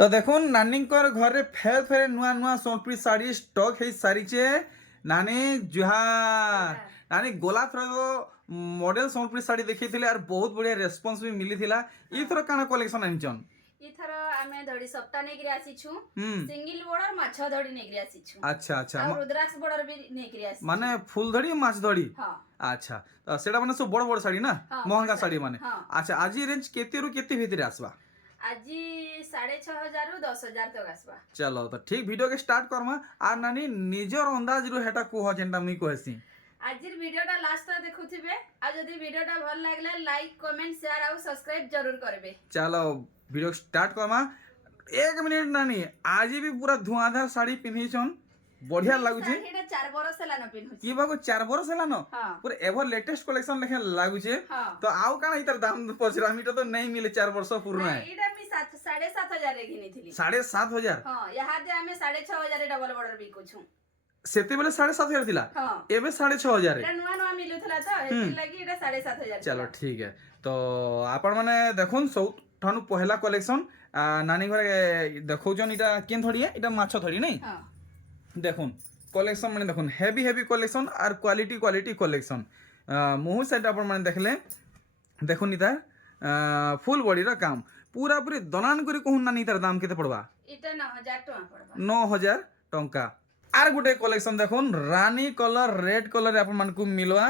তো দেখুন নানীঙ্কর ঘরে ফের ফের নূয়া নূয়া সম্বলপুରୀ শাড়ি স্টক হয়ে সারিছে। নানী জুহার। নানী গোলা থর মডেল সম্বলপুରୀ শাড়ি দেখিয়েছিলে আর বহুত বড়িয়া রেসপন্স भी মিলিଥିଲା। ইথর কানা কলেকশন আনিছন? इथर आमे धड़ी सप्ता नेकरी आसीछु हम्म सिंगल बॉर्डर माछ धड़ी नेकरी आसीछु। अच्छा अच्छा और रुद्राक्ष बॉर्डर भी नेकरी आसीछु माने फुल धड़ी माछ धड़ी। हां अच्छा तो सेटा माने सब बड़ बड़ शाड़ी ना हाँ, महंगा बड़ शाड़ी शाड़ी, माने। हाँ। अच्छा आज रेंज केते रु केते भीतर आसबा? आज 6,500 रु 10,000 तक आसबा। चलो तो ठीक वीडियो के स्टार्ट करमा। आ नानी निजर अंदाज रु हेटा कुह जेंटा मुई कहसी। आजिर वीडियोटा लास्ट तक देखुथिबे आ जदी वीडियोटा भल लागले लाइक कमेंट शेयर और सब्सक्राइब जरूर करबे। चलो वीडियो स्टार्ट करमा। एक मिनट नानी आज भी पूरा धुआंधार साड़ी पिन्हिछन बढ़िया लागुचे। एटा 4 बरस होला न पिन्हुछि की बाको 4 बरस होला न हां पूरा एवर लेटेस्ट कलेक्शन लेखे लागुचे। हां तो आउ काना इतर दाम पचरा मीटा तो नहीं मिले 4 वर्ष पूर्ण है। एटा मी 7,500 रे घिनिथिली 7,500। हां यहा दे हमें 6,500 डबल बॉर्डर बिकुछु सेते बेले 7,500 थिला हां एबे 6,500 एटा नुवा नुवा मिलुथला तो हेति लागि एटा 7,500। चलो ठीक है। तो आपण माने देखुन सब ठानु पहला कलेक्शन नानी घरे देखौजन इटा केन थड़ी है इटा माछ थड़ी नहीं। हां দেখুন কলেকশন মানে দেখুন হেভি হেভি কলেকশন আর কোয়ালিটি কোয়ালিটি কলেকশন মুহু সাইড আপনার মানে দেখলে দেখুন ইতার ফুল বডির কাম পুরা পুরি দনান করে কহুন না ইতার দাম কেতে পড়বা? এটা 9,000 টাকা পড়বা। 9,000 টঙ্কা। আর গোটে কলেকশন দেখুন রানী কলর রেড কলর আপনার মানকু মিলবা।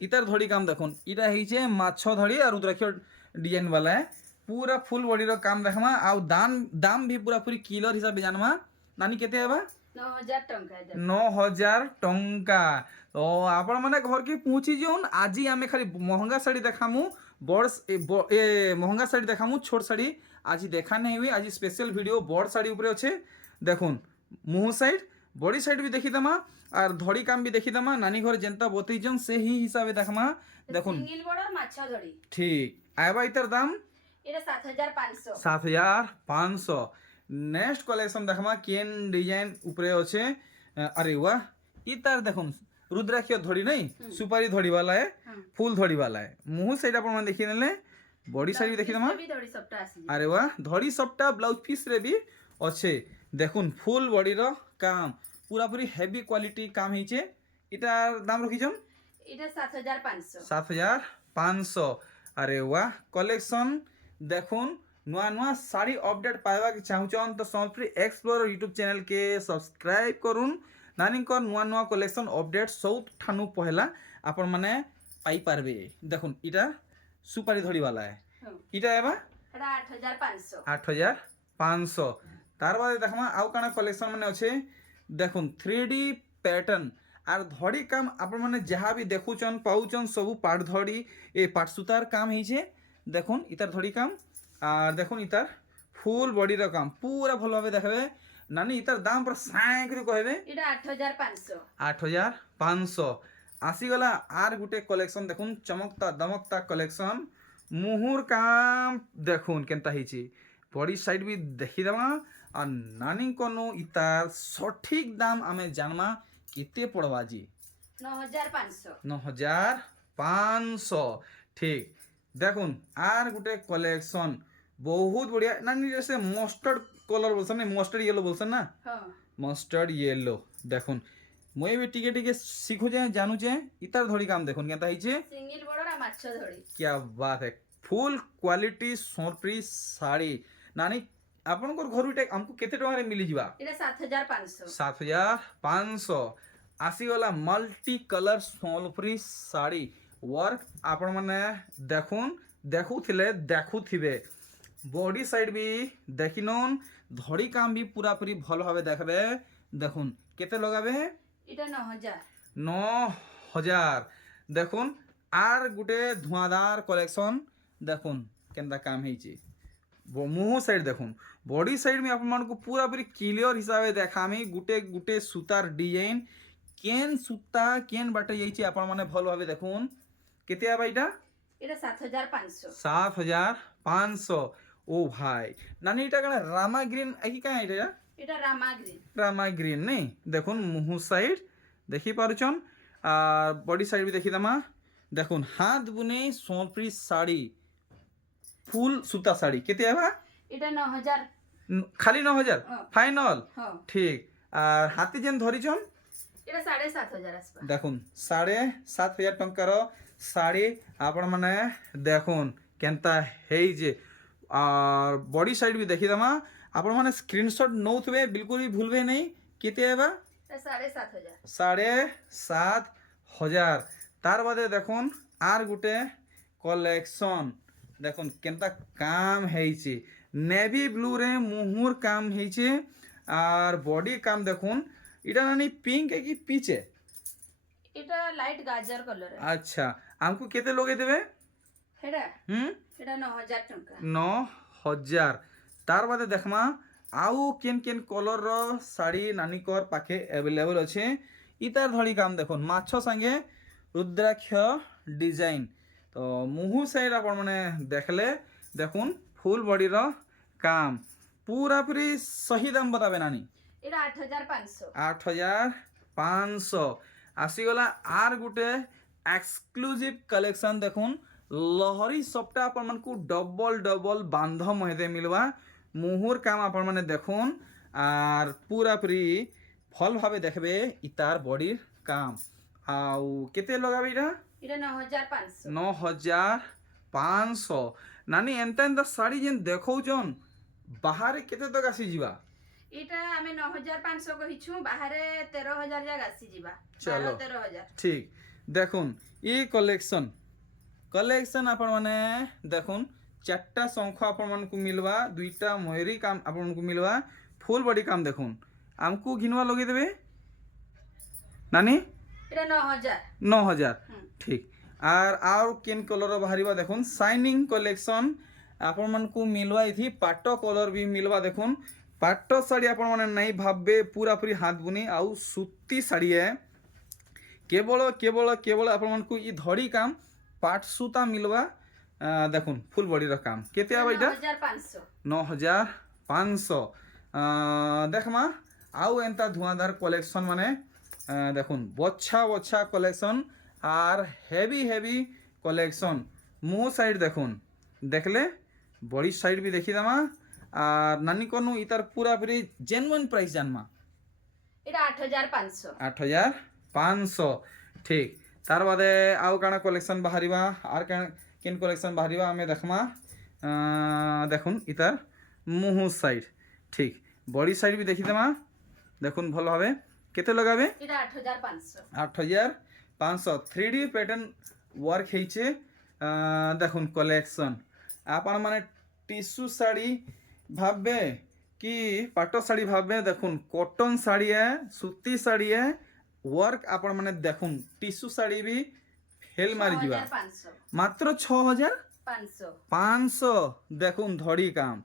ইতার ধড়ি কাম দেখুন ইটা হইছে মাছ ধড়ি আর রুদ্রাক্ষ ডিজাইন वाला है। पूरा फुल बॉडी रो काम देखमा आ दाम भी पूरा पूरी किलर हिसाब जानमा। नानी केते हेबा? 9,000 टंका दे 9,000 टंका। तो आपण माने घर के पहुंची जोन आज आमे खाली महंगा साड़ी देखामु बड़ ए महंगा साड़ी देखामु छोट साड़ी आज देखा नहीं हुई। आज स्पेशल वीडियो बड़ साड़ी ऊपर अच्छे देखुन मुँह साइड बॉडी साइड भी देखी दमा और धड़ी काम भी देखी दमा। नानी घर जेंता बतईजन से ही हिसाब देखमा देखुन सिंगल बॉर्डर माछा धड़ी ठीक आएबा इतर दाम एटा 7,500 7,500। नेक्स्ट कलेक्शन देखमा केन डिजाइन ऊपर अच्छे। अरे वाह इतार देखुन रुद्राक्ष धड़ी नहीं सुपारी धड़ी वाला है फुल धड़ी वाला है मुँह साइड आप देखी नेले बॉडी साइड भी देखी दमा। भी धड़ी सबटा आसी अरे वाह धड़ी सबटा ब्लाउज पीस रे भी अच्छे देखुन फुल बॉडी रो काम पूरा पूरी हेवी क्वालिटी काम होइछे। इटार दाम रखिछन एटा 7,500 7,500। अरे वाह कलेक्शन देखुन नुआ नुआ साड़ी अपडेट पाइबा के चाहूचन तो सम्बलपुरी एक्सप्लोरर यूट्यूब चैनल के सब्सक्राइब करुन। नानी को नुआ नुआ कलेक्शन अपडेट सब ठानु पहला आपण माने पाई पारबे। देखुन इटा सुपारी धड़ी वाला है इटा एबा एटा 8,500 8,500। तार बाद देखमा आउ काना कलेक्शन माने अच्छे देखुन 3D पैटर्न आर धड़ी काम आपण माने जहाँ भी देखुचन पाउचन सब पाट धड़ी ए पाट सुतार काम होइछे। देखुन इतार धड़ी काम और देखुन इतार फुल बॉडी रो काम पूरा भल भाबे देखबे। नानी इतार दाम पर साय कर कहबे एटा 8,500 8,500। आसी गला आर गुटे कलेक्शन देखुन चमकता दमकता कलेक्शन मुहुर काम देखुन केनता हिची बॉडी साइड भी देखि दमा और नानी कोनु इतार सठिक दाम आमे जानमा केते पड़वा जी 9,500 9,500 ठीक। देखुन आर गुटे कलेक्शन बहुत बढ़िया नानी जैसे मस्टर्ड कलर बोलसन नहीं मस्टर्ड येलो बोलसन ना हां मस्टर्ड येलो देखुन मुई भी टिके टिके सीखु जे जानू जे इतार धड़ी काम देखुन केनता हिचे सिंगल बॉर्डर आ माछ धड़ी क्या बात है फुल क्वालिटी सम्बलपुरी साड़ी। नानी आपन को घर उठे हमको केते टका रे मिली जिबा? एटा 7,500 7,500। आसी गला multi colour Sambalpuri sari work आपण माने देखुन देखुथिले देखुथिबे बॉडी साइड भी देखिनन धड़ी काम भी पूरा पूरी भल भाबे देखबे। देखुन केते लगाबे एटा 9,000 9,000। देखुन आर गुटे धुआंधार कलेक्शन देखुन केनता काम हेची मुँह साइड देखुन बॉडी साइड में आपण मानको पूरा पूरी क्लियर हिसाब देखामी गुटे गुटे सूतार डिजाइन केन सूता केन बाटे जाइछि आपण माने भल भाबे देखुन केते आबा इटा एटा 7,500 7,500। ओ भाई नानी इटा कने रामा ग्रीन आई का इटा एटा रामा ग्रीन रामा ग्रीन नहीं देखुन मुँह साइड देखि पारुचन बॉडी साइड भी देखि दमा। देखुन हाथ बुने सम्बलपुरी साड़ी फुल सूता साड़ी केते आबा एटा 9,000 খালি 9000 হ্যাঁ। ফাইনাল হ্যাঁ ঠিক আর হাতে যেন ধরিছন এটা 7500 আসবা দেখুন 7500 টঙ্কার শাড়ি আপন মানে দেখুন কেনতা ହେଇছে আর বডি সাইড भी দেখি দেমা আপন মানে স্ক্রিনশট নউথবে বিলকুল भी ভুলবে নাই কেতে হেবা এটা 7500 7500 তার বাদে দেখুন আর গুটে কলেকশন দেখুন কেনতা কাম ହେଇছে নেভি ব্লু রে মুহুর কাম ହେଇছে আর বডি কাম দেখুন এটা নানি পিঙ্ক কি পিচে এটা লাইট গাজর কলর আচ্ছা আমকু কেতে লগে দেবে হেডা হুম এটা 9000 টাকা 9000 তার বাদে দেখমা আউ কেন কেন কলর র শাড়ি নানিকর পাখে अवेलेबल আছে ইতার ধড়ি কাম দেখুন মাছ সঙ্গে রুদ্রাক্ষ ডিজাইন তো মুহু সাইড আপন মানে দেখলে দেখুন ফুল বডি র কাম পুরাপুরি সহি দাম बताবে নানি এটা 8500 8500 আসিগলা আর গুটে এক্সক্লুসিভ কালেকশন দেখুন লহরি সবটা আপন মানকু ডবল ডবল বান্ধ মহেতে মিলবা মুহুর কাম আপন মানে দেখুন আর পুরাপুরি ফল ভাবে দেখবে ইতার বডির কাম আউ কেতে লগাবে এটা এটা 9500 9500 নানি এন্তা এন্তা শাড়ি যেন দেখৌছন বাহারে কেতে তক আসি ଯିବା এটা আমি 9500 কহিছু বাহারে 13000 জায়গা আসি ଯିବା চলো। 13000 ঠিক দেখুন ই কলেকশন কলেকশন আপন মানে দেখুন চারটা শঙ্খ আপন মানকু মিলবা দুইটা ময়ূরী কাম আপন মানকু মিলবা ফুল বডি কাম দেখুন আমকু ঘিনवा লগে দেবে নানি এটা 9000 9000 হুম। ঠিক আর কেন কলর বাহারিবা দেখুন শাইনিং কলেকশন আপন মানকু মিলবা ইথি পাট কলর भी মিলবা দেখুন পাট শাড়ি আপন মানে নাই ভাববে পুরাপুরি হাত বুনি আউ সুতি শাড়ি কেবল কেবল কেবল আপন মানকু ই ধড়ি কাম পাট সুতা মিলবা দেখুন ফুল বডির কাম কেতে আবা এটা 9500 9500 দেখমা আউ এন্তা ধুয়াধার কলেকশন মানে দেখুন বচ্ছা বচ্ছা কলেকশন আর হেভি হেভি কলেকশন মু সাইড দেখুন দেখলে বডি সাইড भी দেখি দামা আর নানি কোনু ইতার পুরাপুরি জেনুইন প্রাইস জানমা এটা 8500 8500 ঠিক তার বাদে আউ কাଣା কলেকশন বাহারিবা আর কেন কলেকশন বাহারিবা আমি দেখমা দেখুন ইতার মুহু সাইড ঠিক বডি সাইড भी দেখি দেমা দেখুন ভালোভাবে কেতে লগাবে এটা 8500 8500 3D প্যাটার্ন ওয়ার্ক হয়েছে দেখুন কলেকশন আপন মানে টিস্যু শাড়ি ভাববে কি পাট শাড়ি ভাববে দেখুন কটন শাড়ি সুতি শাড়ি ওয়ার্ক আপন মানে দেখুন টিস্যু শাড়ি भी ফেল মারি যা 6500 মাত্র 6500 500 দেখুন ধড়ি কাম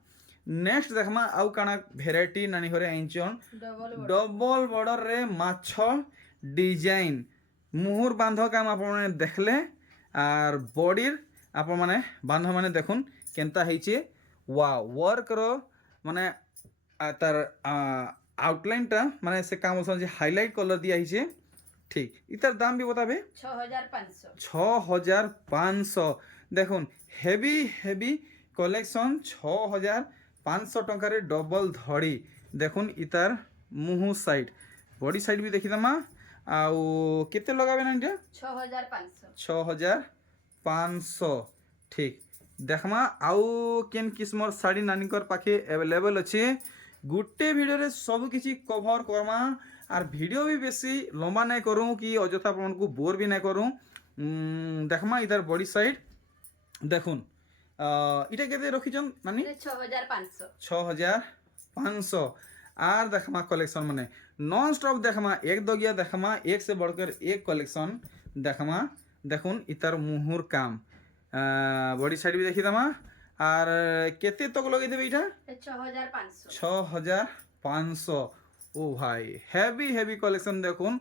নেক্সট দেখমা আউ কাଣା ভেরাইটি নানি ঘরে আইছন ডবল বর্ডর রে মাছ ডিজাইন মুহুর বান্ধ কাম আপন মানে দেখলে আর বডির আপন মানে বান্ধ মানে দেখুন কেনতা হয়েছে ওয়া ওয়ার্ক র মানে তার আউটলাইনটা মানে সে কাম বলছেন যে হাইলাইট কলর দিয়া হয়েছে ঠিক ইতার দাম भी बताবে 6500 6500 দেখুন হেভি হেভি কলেকশন 6500 টঙ্কারে ডবল ধড়ি দেখুন ইতার মুহু সাইড বডি সাইড भी দেখি দামা আউ কেতে লগাবে না এটা 6500 6500 ঠিক দেখমা আউ কেন কিসমর শাড়ি নানিকর পাখে अवेलेबल আছে গুটে ভিডিওরে সব কিছু কভার করমা আর ভিডিও भी বেশি লম্বা নাই করু কি অযথা আপনাকে বোর भी নাই করু দেখমা ইধার বডি সাইড দেখুন এটা কেতে রখিছন নানি এটা 6500 6500 আর দেখমা কলেকশন মানে নন স্টপ দেখমা এক দগিয়া দেখমা एक से बढ़कर एक कलेक्शन দেখমা দেখুন ইতার মুহুর কাম বডি সাইড भी দেখি দামা আর কেতে তক লগাই দেবে এটা এটা 6500 6500 ও ভাই হেভি হেভি কলেকশন দেখুন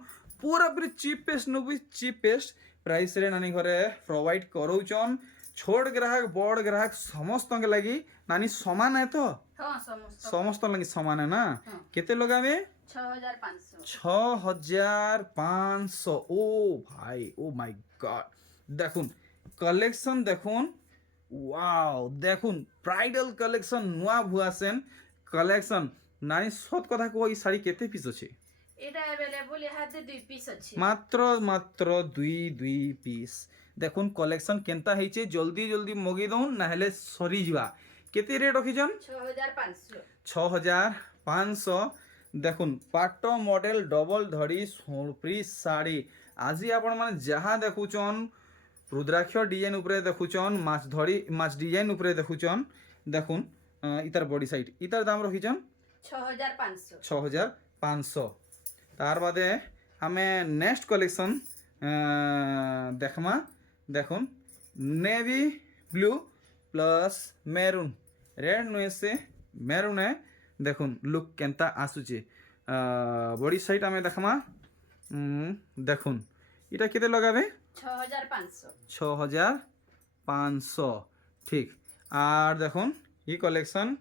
পুরাপুরি চিপেস্ট নুবি চিপেস্ট প্রাইস রে নানি ঘরে প্রোভাইড করৌছন ছোট গ্রাহক বড় গ্রাহক সমস্ত লাগি নানি সমান है তো হ্যাঁ সমস্ত সমস্ত লাগি সমান है না কেতে লগাবে 6500 6500 ও ভাই ও মাই গড দেখুন কালেকশন দেখুন ওয়াও দেখুন ব্রাইডাল কালেকশন নুয়া ভুয়াছেন कलेक्शन नानी सत कथा कह ई शाड़ी केते पीस अच्छे এটা अवेलेबल इहाते 2 पीस अछि मात्र मात्र दुई पीस देखुन कलेक्शन केनता ହେଇଛେ जल्दी जल्दी मगेई दउन ना हेले सरी जिवा केते रेट रखिछन 6500 6500 देखुन पाट मॉडल डबल धड़ी सोलप्री साड़ी आज आपण माने जहाँ देखुचन रुद्राक्ष डिजाइन उपरे देखुचन माछ डिजाइन उपरे देखुचन देखुन इतार बॉडी साइड इतार दाम रखिछन 6500 6500 तार बादे हमें नेक्स्ट कलेक्शन देखमा देखुन navy blue plus maroon red नुए से मेरून है देखुन लुक केनता आसुचे बॉडी साइड हमें देखमा देखुन इटा केते लगाबे 6500 6500 ठीक और देखुन ये कलेक्शन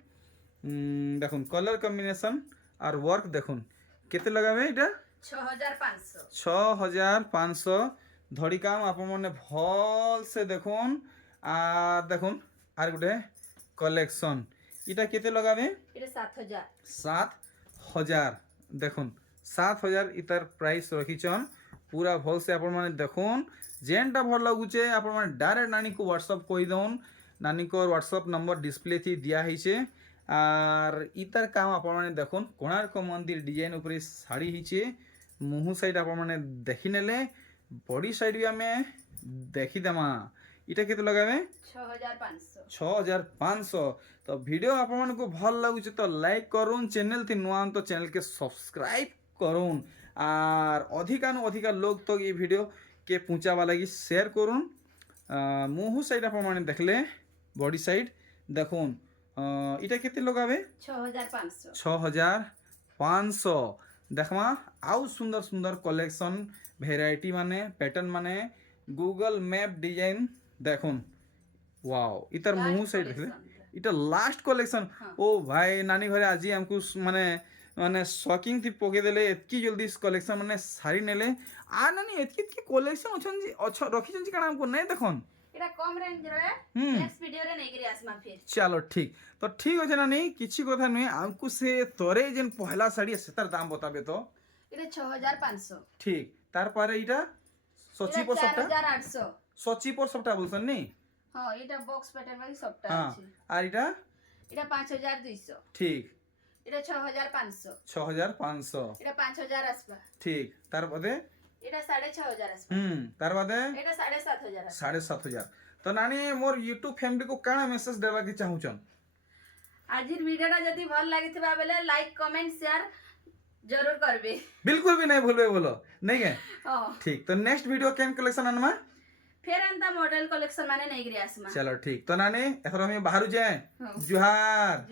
देखुन कलर कॉम्बिनेशन और वर्क देखुन केते लगाबे इटा 6500 6500 धड़ी काम आपण माने भल से देखुन आ देखुन आर गुटे कलेक्शन इटा केते लगाबे এটা 7000 7000 देखुन 7000 इतर प्राइस रखिछन पूरा भल से आपण माने देखुन जेनटा भल लगुचे आपण माने डायरेक्ट नानी को व्हाट्सएप कहि दउन नानी को व्हाट्सएप नंबर डिस्प्ले थी दिया हिचे आर इतर काम आपण माने देखुन कोणार्क मंदिर डिजाइन ऊपर साड़ी हिचे मुहु साइड आपण माने देखि नेले बॉडी साइड भी हमें देखि देमा इटा केते लगाबे 6500 6500 तो वीडियो आपण को भल लगुचे तो लाइक करूँ चैनल थी नुआ तो चैनल के सब्सक्राइब करूँ और अधिका लोग तो ये वीडियो के पहुँचावा लगी शेयर करूँ मुहु साइड आपण माने देखले बॉडी साइड देखुन इटा केते लगाबे 6500 6500 देखमा आउ सुंदर सुंदर कलेक्शन वेराइटी माने पैटर्न माने गूगल मैप डिजाइन देखुन वाओ इतर मुहु साइड देखले इटा लास्ट कलेक्शन ओ भाई नानी घरे आज हमको माने माने शॉकिंग थी पके देले एतकी जल्दी इस कलेक्शन माने सारी नेले आ नानी एतकी कलेक्शन अछन जी अच्छा रखिछन जी काना हमको नहीं देखन এটা কম রেঞ্জ রে নেক্সট ভিডিও রে নেই করি আসमा फिर चलो ठीक तो ठीक अच्छे नानी किछि कथा नुहे हमको से तोरे जेन पहला साड़ी सेतार दाम बताबे तो এটা 6500 ठीक तार पारे इटा सची पर सबटा 4800 सची पर सबटा बोलसन नी हां এটা বক্স প্যাটার্ন বাকি সবটা हां আছে আর इटा এটা 5200 ठीक এটা 6500 6500 এটা 5000 আসবা ठीक तार बादे এটা 6500 আসবা तार बादे এটা 7500 আসবা 7500 तो नानी मोर यूट्यूब फैमिली को काना मेसेज देबा के चाहूचन आजिर वीडियोटा जदि भल लागिथिबा बेले लाइक कमेंट शेयर जरूर करबे बिल्कुल भी नहीं भूलबे बोलो नहीं है हां ठीक तो नेक्स्ट वीडियो केन कलेक्शन अनमा फिर अंता मॉडल कलेक्शन माने नहीं गिरी आसमा चलो ठीक तो नानी एथर हम बाहर जाए हाँ। जुहार